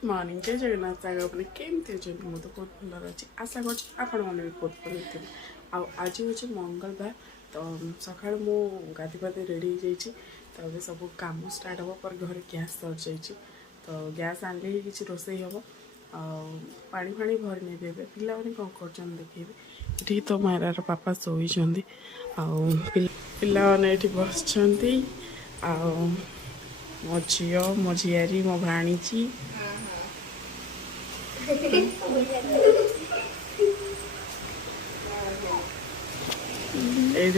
good morning जय जगन्नाथ जगह अपने केमती अच्छे मुझे बहुत भल अच्छी आशा कर भी बहुत भल थे आज हूँ मंगलवार तो सका मु गाधी पाधी रेडी हो तो अभी सब कम स्टार्ट हम पर घर गैस सर जाइए तो गैस आने ही किसी रोसे हम पानी फाणी भरी नहीं देवे पिलाने कौन कर देखे ये तो मारार पापा शोई पाने बस मो झी मो झीआरी मो भाणीची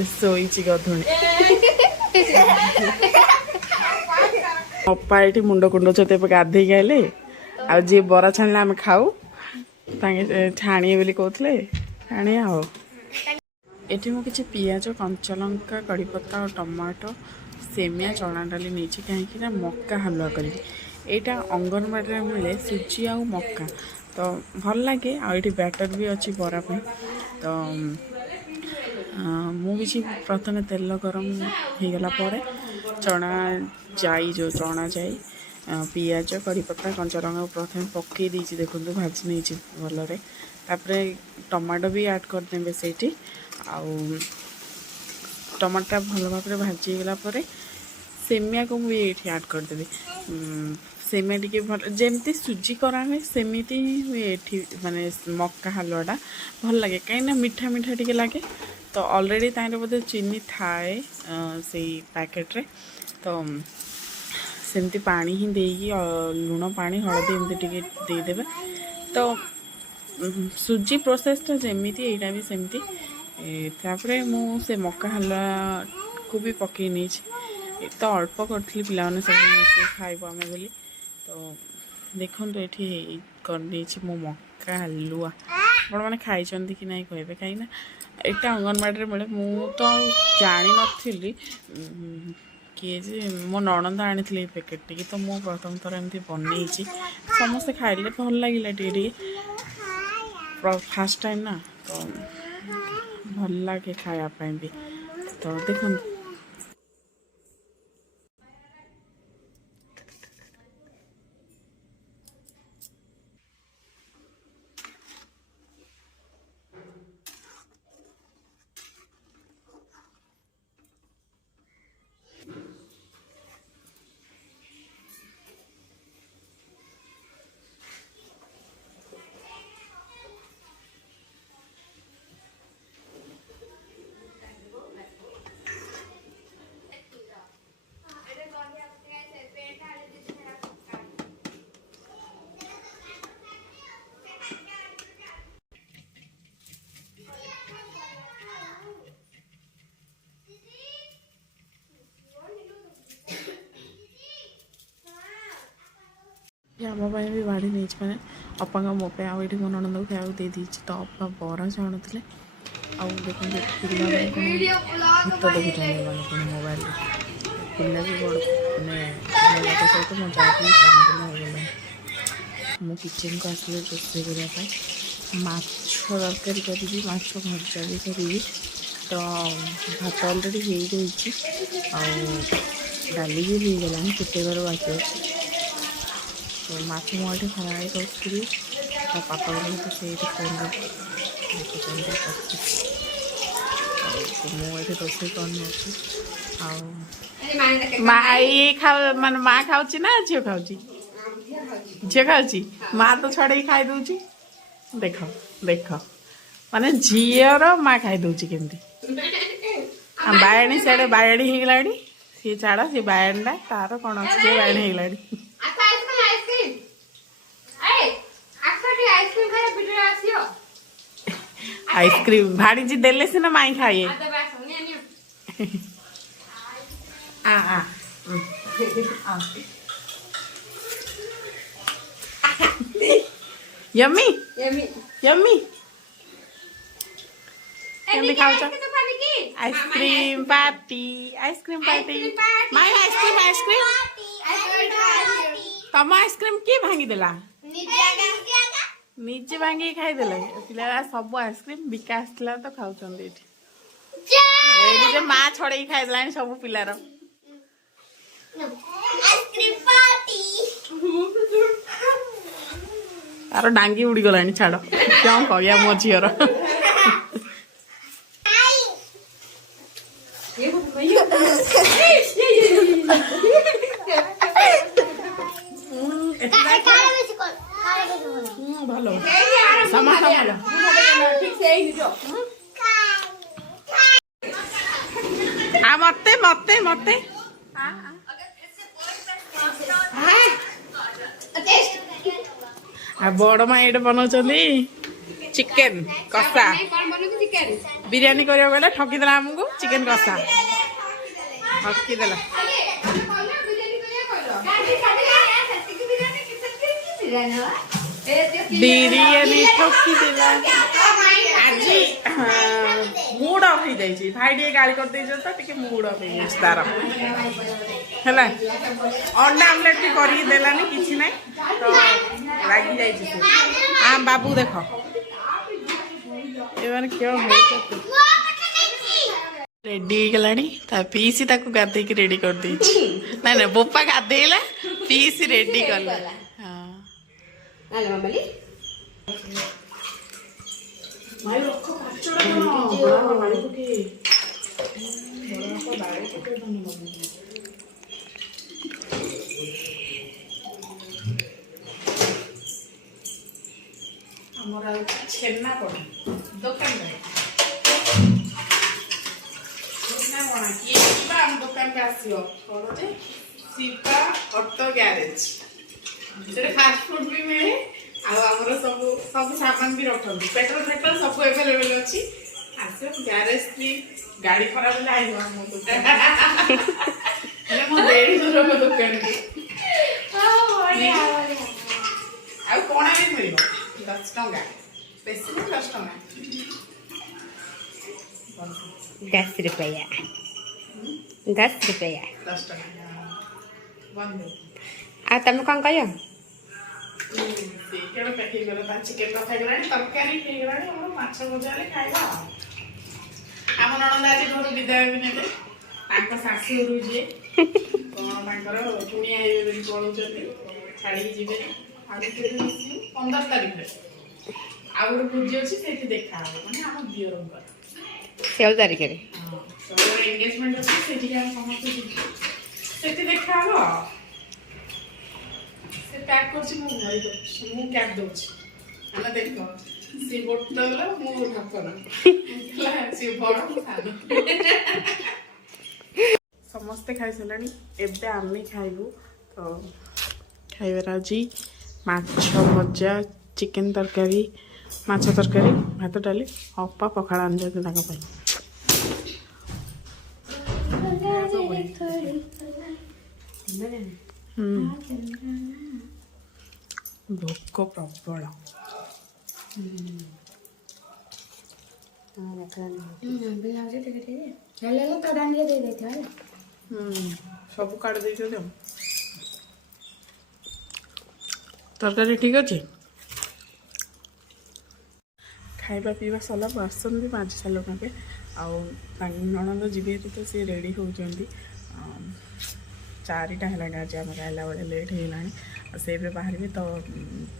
शोई गधुणी अप्पा ये मुंड कुंडे गाधे आए आ जी बरा छाणिले आम खाऊ छाणी बोली कहते छाणी एठी मु किछि पियाज कंचा लंका कड़ी पत्ता और टमाटो सेमिया चना डाली नहीं कहीं मक्का हलुआ करी यहाँ अंगनवाड़ी मिले सुजी आ मक्का तो भल लगे आठी बैटर भी अच्छी बरा तो मुझे प्रथम तेल गरम हो गला चना जाई जो चना जाई पियाज कड़ी पत्ता कंचा लंका प्रथम पकई देती देखो भाजी नहीं भलरे टमाटो भी ऐड करदे से टमाटा भल भाव भाजी गला सेमिया को मुझे ये ऐड करदेवी सेमिया टी भल जमती सुजी करा हुए सेमती ये माने मक्का हलुआटा भल लगे कहीं मीठा मीठा टी लगे तो ऑलरेडी तार बोधे चीनी थाए से पैकेट रे तो सेमती पानी ही देगी लुण पानी हलदी एमती देदेवे तो सुजी प्रोसेस तो जमीती यहाँ भी सेमती तापरे मु से मक्का हलुआ को भी पकई नहीं तो अल्प करी पाने सब मिसे खाइब आम बोली तो देखो ये कर मो मक्का हलुआ बड़ मैंने खाई कि नहीं कहे कहीं यहाँ अंगनवाड़ी मिले मु तो जानी नी किए मो नणंद आनी पैकेट टी तो मु प्रथम थर एमती बनई समस्ते खाइले भल लगे टे फास्ट टाइम ना तो भल लगे खायापी भी तो देखो आम भी बाड़ी नहीं मैंने अपा मो पे आठ मो नणंद को खाया दे दी तो अपा बरा छाणुले आ देखते गीत देखुं मोबाइल पिला भी बड़ मैंने सहित मो जा होगला मो किचन को आस रोषे करने माछ तरकारी करी माछ भजा भी करी तो भात अलरेडी हो डाली भी हो गला फुटेबार बाकी अच्छे तो माछ मुझे फ्राए करी पापा बोले तो से फोन मुझे रोसे कर मान माँ खाऊँ ना झील खाऊँ झील खाऊँ माँ तो छड़े खाई दौर देख देख माने झीर माँ खाई दौर केमती बायणी सियाड़े बायणी हो गला सी छाड़ सी बायणीटा तार कौन अच्छे बायणी हो गला आइसक्रीम भाड़ी जी देले सिना माई खाइए यम्मी यम्मी केमती खाऊ आइसक्रीम पार्टी माई आइसक्रीम तम आइसक्रीम किए भांगी देला निजे भांगी खाईदे पिला सब आइसक्रीम बिका आसला तो खाऊँ ये माँ छड़े खाईदे सब पिलार तार डांगी उड़ी गलानी छाड़ क्या कहया मो झीर भलो मते मते मते बड़ माँ ये बनाऊँ चिकेन कषा बिरियानी करिया गला ठकीदेला आमको चिकेन कषा ठकीदेला बिरियानी ठकीदेला आज मूड ऑफ हो जाइए भाई टे गाड़ी कर दे तो टे मूड ऑफ हो तार है अंडा आमलेट भी करदेलानी कि ना तो लगी जाइए आम बाबू देख क्यों रेडी गलानी पीसी ताको गाधे की रेडी कर दी ना ना बोपा गाधेला पीसी रेडी कला छेना पड़ा दुकान दुकान के आसो कौन जे Shiva auto garage fast food भी मिले आमर सब सब सामान भी रखते पेट्रोल पेट्रोल सब अवेलेबल अच्छी आस गैरेज भी गाड़ी खराब है आई मो दुकान कौन भी मिल 10 टंका बेसी 10 टंका 10 रुपया 10 रुपया 10 टंका बंद आ तुम कौन कह चिकेन कथा तरकारी माछ भजा खाइबा आम नणंद आज घर विदाय भी ने शाशुर जी कौन कुणिया पलाऊँ छाड़ी जी 15 तारीख आ गोटे भोजी अच्छी से देखा माने आम दियर 16 तारीख एंगेजमेंट अच्छी से देखा से पैक कर मु कैप दूसरी देख सी बोतल मु ढक्कन सी बड़ समस्ते खाई सारे एबे आम खाइबू तो खाइबार आज माछ भजा चिकेन तरकारी माछ तरकारी भात डाली अपा पखाड़ आनी भोक प्रबल सब काट दे तरकारी ठीक अच्छे खाइबा पीवा सरला बासन भी माजी सारे पे नणंद जी तो सी रेडी होती 4टा है आज आम आइला बेले लेट होगा से बाहर भी तो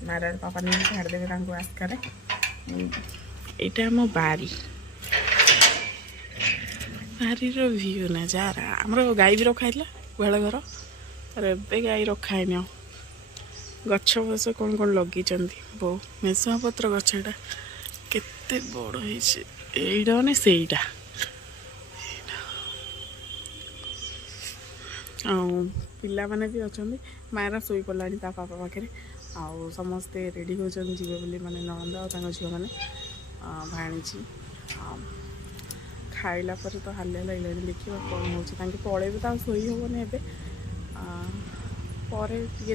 नारायण पापा नहीं छाड़देवे आस्कार यहाँ आम बारी बारी भ्यू ना जार आमर गाई भी रखाई गुहाल घर और एवं गाई रखाएनि गछ फस कौन कौन लगी बो मेसुआ पत्र गछटा केते बड़ होईटा माने सेईटा पिला माने भी अच्छा मारा शोई पड़ा ता पापा पाखे आउ समस्ते रेडी हो जीवे बोली माने नणंद और झील मैंने भाणीजी खाइला पर तो हालिया लगे देखिए कौन हो पलैबे तो शोई हेनी एवं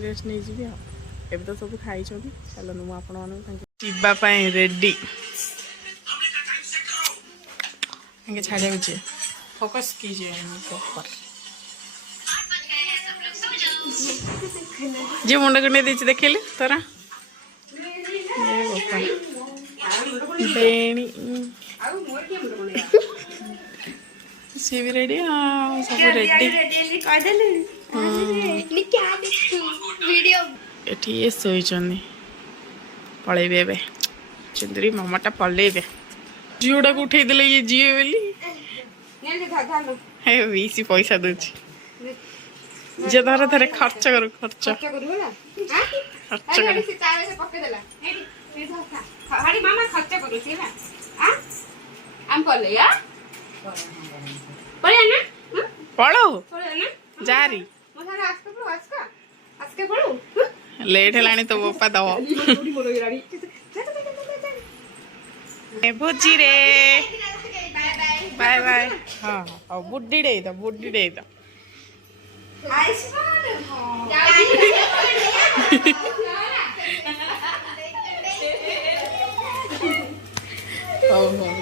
रेस्ट नहीं जी एबे तो सब खाई चलो मु आपण रेडी छाड़िया फोकस कीजिए जी मुंड कुंडे दीची देखिले तोरा बेणी सी भी रेडी सब रेडी एठी ये सोई पलैबे एबे चुंदरी मामाटा पलैबे झीटा को उठे देले ये जीए बोली हे बेसी पैसा दूची जे धर धरे खर्च करू खर्च पढ़ो जारी लेट है तो बोपा दब भोजी रे बाय बाय हाँ हाँ बुड्ढी डे तो बुड्ढी डे तो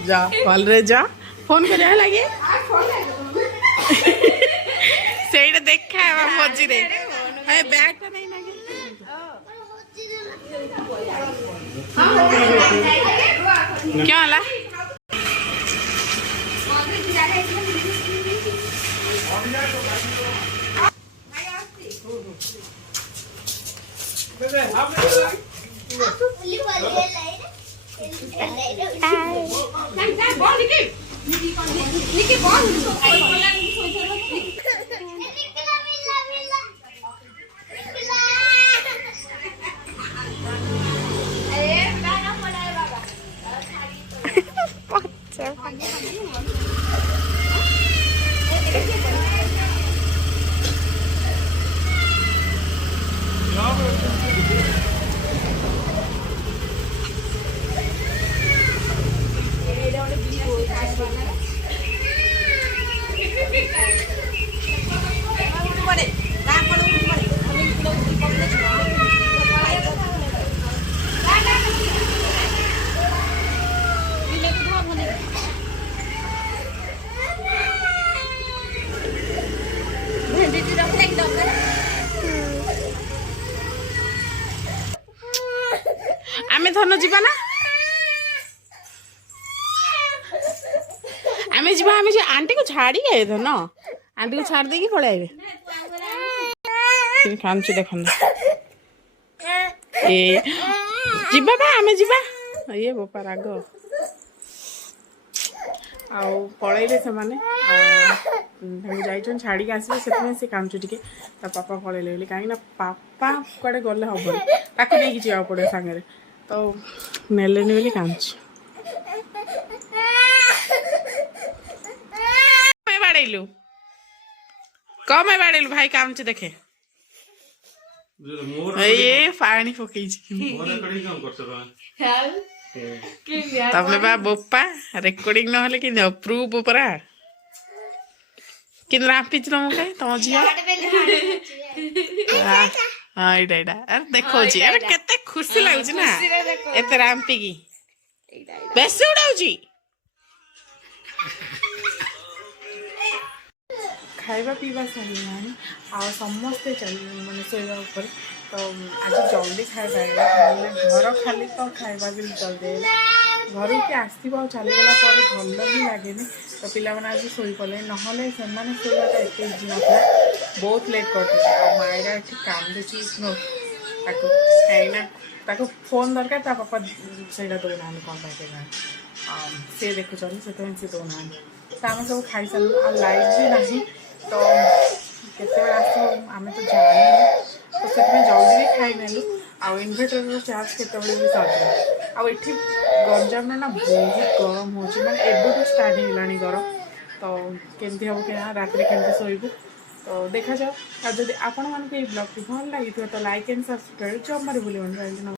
जा भल रे जा फोन कर लगे से देखा है भोजी रे बैग तो नहीं लगे क्या ला आमे धन जीवा ना आमे जीवा आमे जे आंटी को छाड़ी गए धन आंटी को छाड़ देगी पड़े आइबे खान छु देखन ए जीवा बा आमे जीवा ये बोपा राग आउ पळैले से माने जाइछन छाड़ी आसबे सेतमे से कामचु टिके ता पापा पळैले बोली काहे ना पापा कोडे गले हबो ताको नेकी जिया पड़े संगे तो नेलेनी बोली कामचु मैं बाड़ैलु कम मैं बाड़ैलु भाई कामचु देखे ये पानी पकई तमे बा बोपा रेकॉर्डिंग न हले कि प्रूफ परा कि रापिच न मके तम जिया हां एडा एडा अरे देखो जी अरे केते खुशी लागु छी ना एते राम्पी की बेसी उडाउ छी खाइबा पीवा सही आ समस्ते चल माने सोइबा ऊपर तो आज जल्दी खाइबा घर खाली तो खाइबा भी जल्दी घर के आसो चलीगला भल भी लगे तो पिला आज शोई पड़े ना से शोवाटा एत इजी ना बहुत लेट कर मायरा ये कांदुची कहीं फोन दरकार पापा से दौना कौन पाए सी देखुं से दौना तो आम सब खाई सारू आ लाइट भी नहीं तो केत आम तो जानी तो से जल्दी भी खाई नेलु आउ इन्वर्टर चार्ज केत भी सर आठी गंजाम ना बहुत गरम हो एबुठू स्टार्ट होगा गरम तो केमती हम क्या रात के शोबू तो देखा जाओ जब आपण मानक ब्लॉग भल लगी तो लाइक एंड सब्सक्राइब जमारे भूल